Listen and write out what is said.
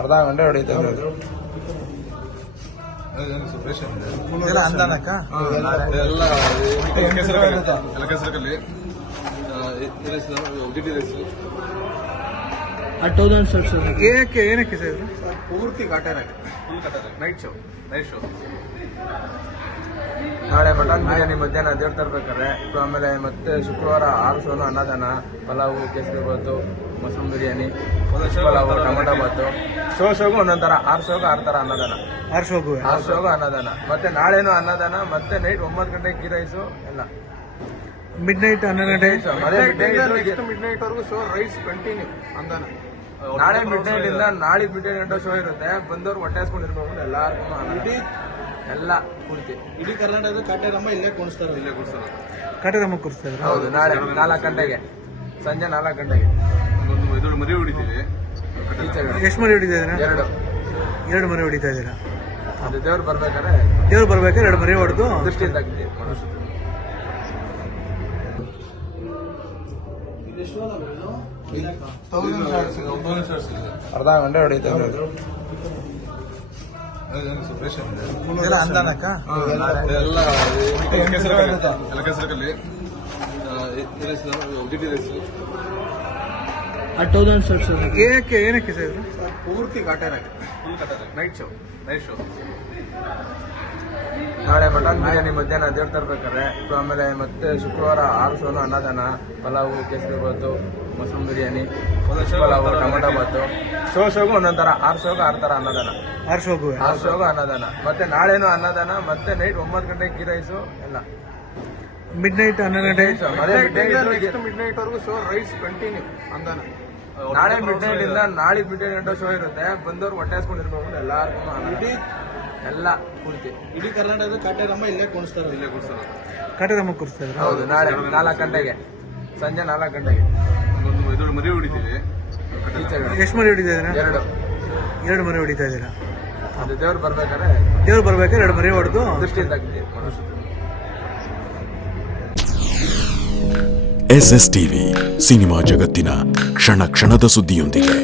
ಅರ್ಧ ಗಂಟೆ ಹೊಡಿತೇವೆ ಇದೆಲ್ಲ ಅಂದಾನಕ್ಕ ಎಲ್ಲ ಕೆಸರಕಲ್ಲಿ ಏನಕ್ಕೆ ಸರ್ ಪೂರ್ತಿ ಕಾಟೇರ ನೈಟ್ ಶೋ ನಾಳೆ ಮಟನ್ ಬಿರಿಯಾನಿ ಮಧ್ಯಾಹ್ನ ದೇವ್ರು ತರ್ಬೇಕಾರೆ ಆಮೇಲೆ ಮತ್ತೆ ಶುಕ್ರವಾರ 6 ಶೋನು ಅನ್ನದಾನ, ಪಲಾವು, ಕೇಸರಿ ಬಾತು, ಮಶ್ರೂಮ್ ಬಿರಿಯಾನಿ, ಪಲಾವು, ಟೊಮೊಟೊ ಬಾತು, ಶೋಗೂ ಒಂದೊಂದು ಥರ 6 ಶೋಗೂ 6 ಥರ ಅನ್ನದಾನ, 6 ಶೋಗೂ ಅನ್ನದಾನ. ಮತ್ತೆ ನಾಳೆನೂ ಅನ್ನದಾನ, ಮತ್ತೆ ನೈಟ್ 9 ಗಂಟೆಗೆ ಗೀ ರೈಸು ಎಲ್ಲ. ಮಿಡ್ ನೈಟ್ 12 ಗಂಟೆ ಮಿಡ್ ನೈಟ್ ವರೆಗೂ ಶೋ ರೈಸ್ ಕಂಟಿನ್ಯೂ ಅಂದಾನ. ನಾಳೆ ಮಿಡ್ ನೈಟ್ ಇಂದ ನಾಳೆ ಮಿಡ್ ನೈಟ್ ಗಂಟೆ ಶೋ ಇರುತ್ತೆ. ಬಂದವ್ರು ಹೊಟ್ಟೆ ಹಾಸ್ಕೊಂಡಿರ್ಬೇಕು ಎಲ್ಲಾರ್ಗು ಎಲ್ಲ ಪೂರ್ತಿ. ಇಡೀ ಕರ್ನಾಟಕದ ಕಾಟೇರಮ್ಮ ಇಲ್ಲೇ ಕೂರಿಸ್ತಾರೆ. ಕಾಟೇರಮ್ಮ ಕೂರಿಸ್ತಾರೆ. ಹೌದು, ನಾಳೆ 4 ಗಂಟೆಗೆ, ಸಂಜೆ 4 ಗಂಟೆಗೆ ಒಂದು ಮರಿ ಹೊಡಿತೀವಿ. ಎಷ್ಟು ಮರಿ ಹೊಡಿತಾ ಇದ್ದೀರಾ? 2 ಮರಿ ಹೊಡಿತಾ ಇದ್ದೀರಾ? ಅದು ದೇವ್ರು ಬರ್ಬೇಕಾದ್ರೆ 2 ಮರಿ ಹೊಡೆದು ದೃಷ್ಟಿ ತೆಗ್ದು ಅರ್ಧ ಗಂಟೆ ಹೊಡಿತೇವೆ. ಇದೆಲ್ಲ ಅಂದಾನಕ್ಕ ಎಲ್ಲ ಕೆಸರಕಲ್ಲಿ ಏನಕ್ಕೆ ಸರ್ ಪೂರ್ತಿ ಕಾಟೇರ ನೈಟ್ ಶೋ ನಾಳೆ ಮಟನ್ ಬಿರಿಯಾನಿ ಮಧ್ಯಾಹ್ನ ದೇವ್ರು ತರ್ಬೇಕಾರೆ ಆಮೇಲೆ ಮತ್ತೆ ಶುಕ್ರವಾರ 6 ಶೋನು ಅನ್ನದಾನ, ಪಲಾವು, ಕೇಸರಿ ಬಾತು, ಮಶ್ರೂಮ್ ಬಿರಿಯಾನಿ, ಪಲಾವು, ಟೊಮೊಟೊ ಬಾತು, ಶೋಗೂ ಒಂದೊಂದು ಥರ 6 ಶೋಗೂ 6 ಥರ ಅನ್ನದಾನ, 6 ಶೋಗೂ ಅನ್ನದಾನ. ಮತ್ತೆ ನಾಳೆನೂ ಅನ್ನದಾನ, ಮತ್ತೆ ನೈಟ್ 9 ಗಂಟೆಗೆ ಗೀ ರೈಸು ಎಲ್ಲ. ಮಿಡ್ ನೈಟ್ 12 ಗಂಟೆ ಮಿಡ್ ನೈಟ್ ವರೆಗೂ ಶೋ ರೈಸ್ ಕಂಟಿನ್ಯೂ ಅಂದಾನ. ನಾಳೆ ಮಿಡ್ ನೈಟ್ ಇಂದ ನಾಳೆ ಮಿಡ್ ನೈಟ್ ಗಂಟೆ ಶೋ ಇರುತ್ತೆ. ಬಂದವ್ರು ಹೊಟ್ಟೆ ಹಾಸ್ಕೊಂಡಿರ್ಬೇಕು ಎಲ್ಲಾರ್ಗು ಎಲ್ಲ ಪೂರ್ತಿ. ಇಡೀ ಕರ್ನಾಟಕದ ಕಾಟೇರಮ್ಮ ಇಲ್ಲೇ ಕೂರಿಸ್ತಾರೆ. ಕಾಟೇರಮ್ಮ ಕೂರಿಸ್ತಾರೆ. ಹೌದು, ನಾಳೆ 4 ಗಂಟೆಗೆ, ಸಂಜೆ 4 ಗಂಟೆಗೆ ಒಂದು ಮರಿ ಹೊಡಿತೀವಿ. ಎಷ್ಟು ಮರಿ ಹೊಡಿತಾ ಇದ್ದೀರಾ? 2 ಮರಿ ಹೊಡಿತಾ ಇದ್ದೀರಾ? ಅದು ದೇವ್ರು ಬರ್ಬೇಕಾದ್ರೆ 2 ಮರಿ ಹೊಡೆದು ದೃಷ್ಟಿ ತೆಗ್ದು SS ಟಿವಿ ಸಿನಿಮಾ ಜಗತ್ತಿನ ಕ್ಷಣ ಕ್ಷಣದ ಸುದ್ದಿಯೊಂದಿಗೆ.